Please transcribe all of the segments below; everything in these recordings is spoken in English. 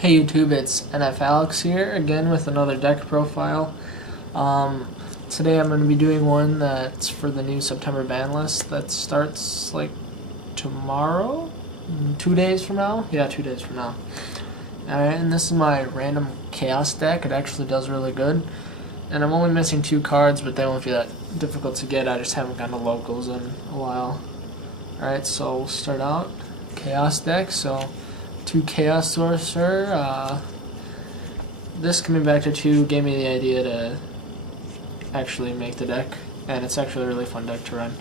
Hey YouTube, it's NFAlyx here again with another deck profile. Today I'm going to be doing one that's for the new September ban list that starts like tomorrow? 2 days from now? Yeah, 2 days from now. Alright, and this is my random chaos deck. It actually does really good. And I'm only missing 2 cards, but they won't be that difficult to get. I just haven't gotten the locals in a while. Alright, so we'll start out. Chaos deck, so 2 Chaos Sorcerer. This coming back to 2 gave me the idea to actually make the deck, and it's actually a really fun deck to run.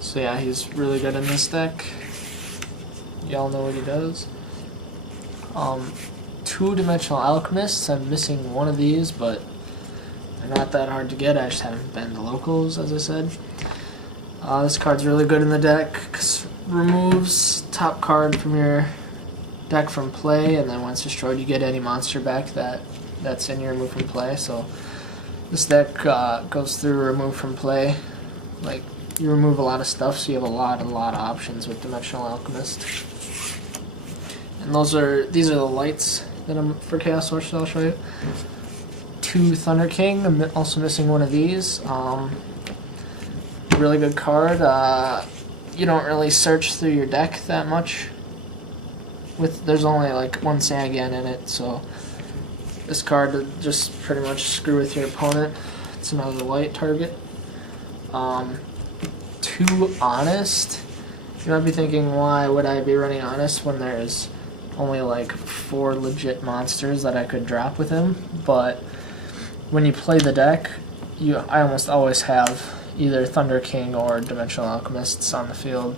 So yeah, he's really good in this deck. Y'all know what he does. 2-dimensional Alchemists. I'm missing one of these, but they're not that hard to get. I just haven't been the locals, as I said. This card's really good in the deck because removes top card from your deck from play, and then once destroyed you get any monster back that's in your remove from play. So this deck goes through remove from play. Like, you remove a lot of stuff, so you have a lot of options with Dimensional Alchemist. And these are the lights that I'm for Chaos Sorcerer. I'll show you. 2 Thunder King. I'm also missing one of these. Really good card. You don't really search through your deck that much. There's only like 1 Sangan in it, so this card to just pretty much screw with your opponent. It's another light target. 2 Honest. You might be thinking, why would I be running Honest when there's only like 4 legit monsters that I could drop with him? But when you play the deck, I almost always have either Thunder King or Dimensional Alchemists on the field.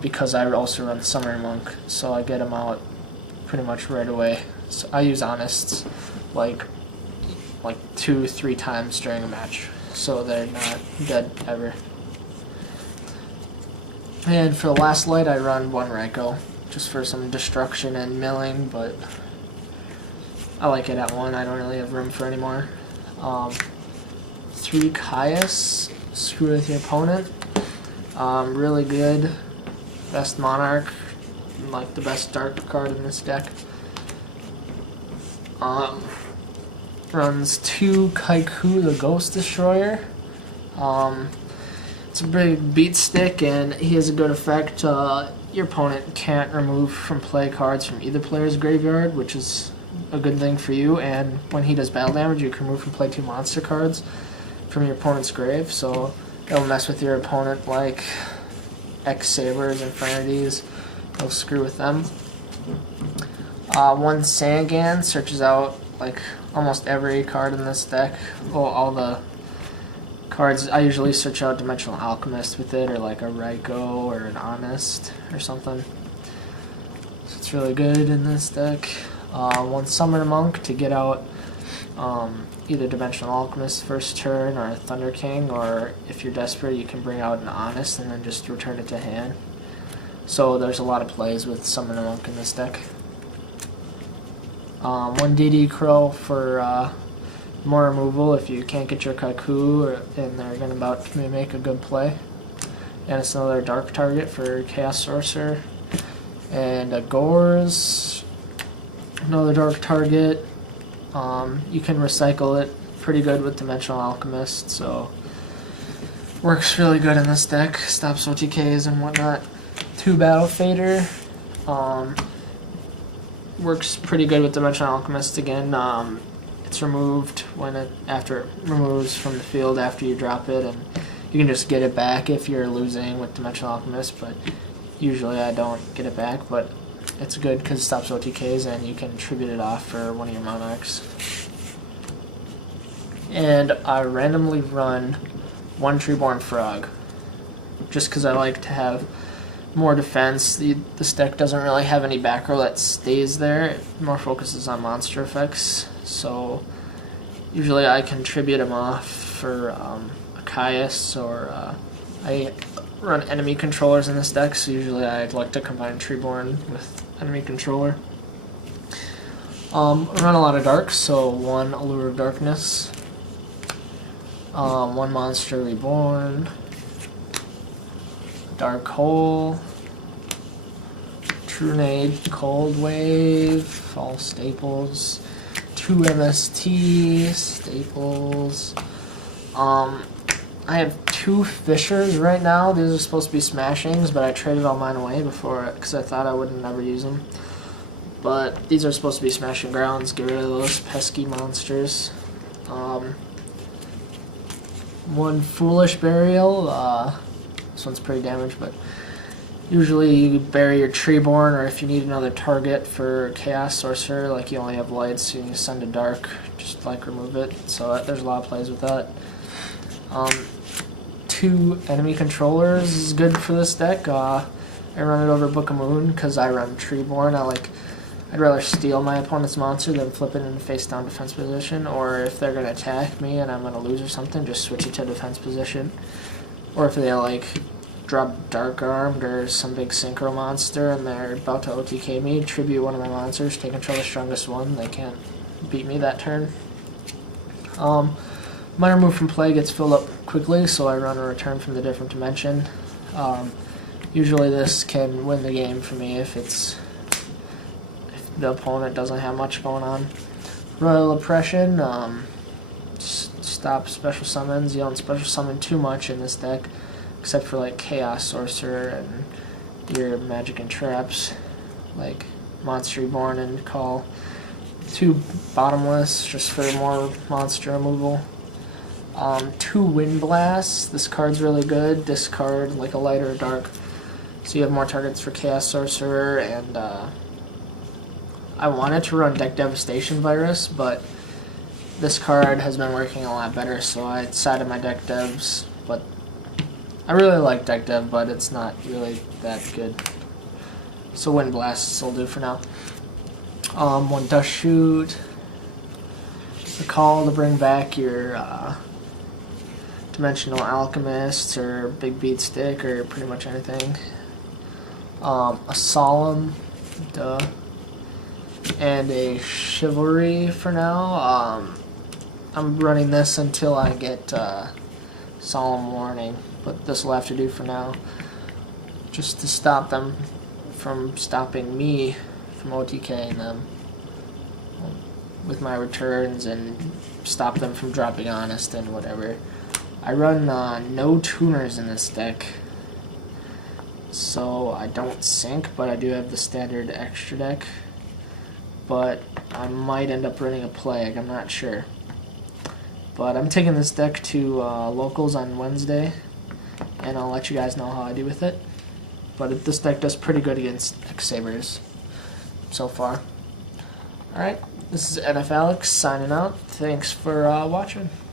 Because I also run Summoning Monk, so I get them out pretty much right away. So I use Honests like 2-3 times during a match, so they're not dead ever. And for the last light, I run 1 Ranko, just for some destruction and milling, but I like it at 1. I don't really have room for any more. 3 Caius, screw with your opponent. Really good. Best Monarch, like the best dark card in this deck. Runs 2 Kaiku, the Ghost Destroyer. It's a big beat stick, and he has a good effect. Your opponent can't remove from play cards from either player's graveyard, which is a good thing for you. And when he does battle damage, you can remove from play 2 monster cards from your opponent's grave. So it'll mess with your opponent like X-Sabers, Infernities. He'll screw with them. 1 Sangan searches out like almost every card in this deck. Well, all the cards. I usually search out Dimensional Alchemist with it, or like a Raiko or an Honest or something. So it's really good in this deck. 1 Summoner Monk to get out either Dimensional Alchemist first turn or a Thunder King, or if you're desperate you can bring out an Honest and then just return it to hand. So there's a lot of plays with Summoner Monk in this deck. 1 DD Crow for more removal if you can't get your Kaiku and they're about to make a good play. And it's another dark target for Chaos Sorcerer. And a Gores, another dark target. You can recycle it pretty good with Dimensional Alchemist, so works really good in this deck. Stops OTKs and whatnot. 2 Battle Fader. Works pretty good with Dimensional Alchemist again. It's removed after it removes from the field after you drop it, and you can just get it back if you're losing with Dimensional Alchemist, but usually I don't get it back, but it's good because it stops OTKs and you can tribute it off for one of your Monarchs. And I randomly run 1 Treeborn Frog, just because I like to have more defense. This deck doesn't really have any back row that stays there. It more focuses on monster effects, so usually I can tribute them off for a Caius, or I run enemy controllers in this deck, so usually I'd like to combine Treeborn with enemy controller. Run a lot of darks, so 1 Allure of Darkness, 1 Monster Reborn, Dark Hole, Trunade, Cold Wave, all staples. 2 MST, staples. I have 2 Fishers right now. These are supposed to be smashings, but I traded all mine away before because I thought I would never use them. But these are supposed to be smashing grounds. Get rid of those pesky monsters. 1 Foolish Burial. This one's pretty damaged, but usually you bury your Treeborn, or if you need another target for Chaos Sorcerer, like you only have lights, so you can send a dark, just like remove it. So there's a lot of plays with that. 2 Enemy Controllers is good for this deck. I run it over Book of Moon because I run Treeborn. I'd rather steal my opponent's monster than flip it in face down defense position, or if they're going to attack me and I'm going to lose or something, just switch it to defense position. Or if they like drop Dark Armed or some big synchro monster and they're about to OTK me, tribute one of my monsters, take control of the strongest one. They can't beat me that turn. My remove from play gets filled up quickly, so I run a Return from the Different Dimension. Usually this can win the game for me if the opponent doesn't have much going on. Royal Oppression, stop special summons. You don't special summon too much in this deck, except for like Chaos Sorcerer and your Magic and Traps, like Monster Reborn and Call. 2 Bottomless, just for more monster removal. 2 Wind Blasts. This card's really good. Discard like a light or a dark, so you have more targets for Chaos Sorcerer. And I wanted to run Deck Devastation Virus, but this card has been working a lot better, so I decided my Deck Devs. But I really like Deck Dev, but it's not really that good. So Wind Blasts will do for now. 1 Dust Shoot. The Call to bring back your Dimensional Alchemist or Big Beat Stick or pretty much anything. A Solemn, duh. And a Chivalry for now. I'm running this until I get Solemn Warning, but this will have to do for now, just to stop them from stopping me from OTKing them with my returns and stop them from dropping Honest and whatever. I run no tuners in this deck, so I don't sink, but I do have the standard extra deck. But I might end up running a Plague, I'm not sure. But I'm taking this deck to locals on Wednesday, and I'll let you guys know how I do with it. But this deck does pretty good against X-Sabers so far. Alright, this is NFAlyx signing out. Thanks for watching.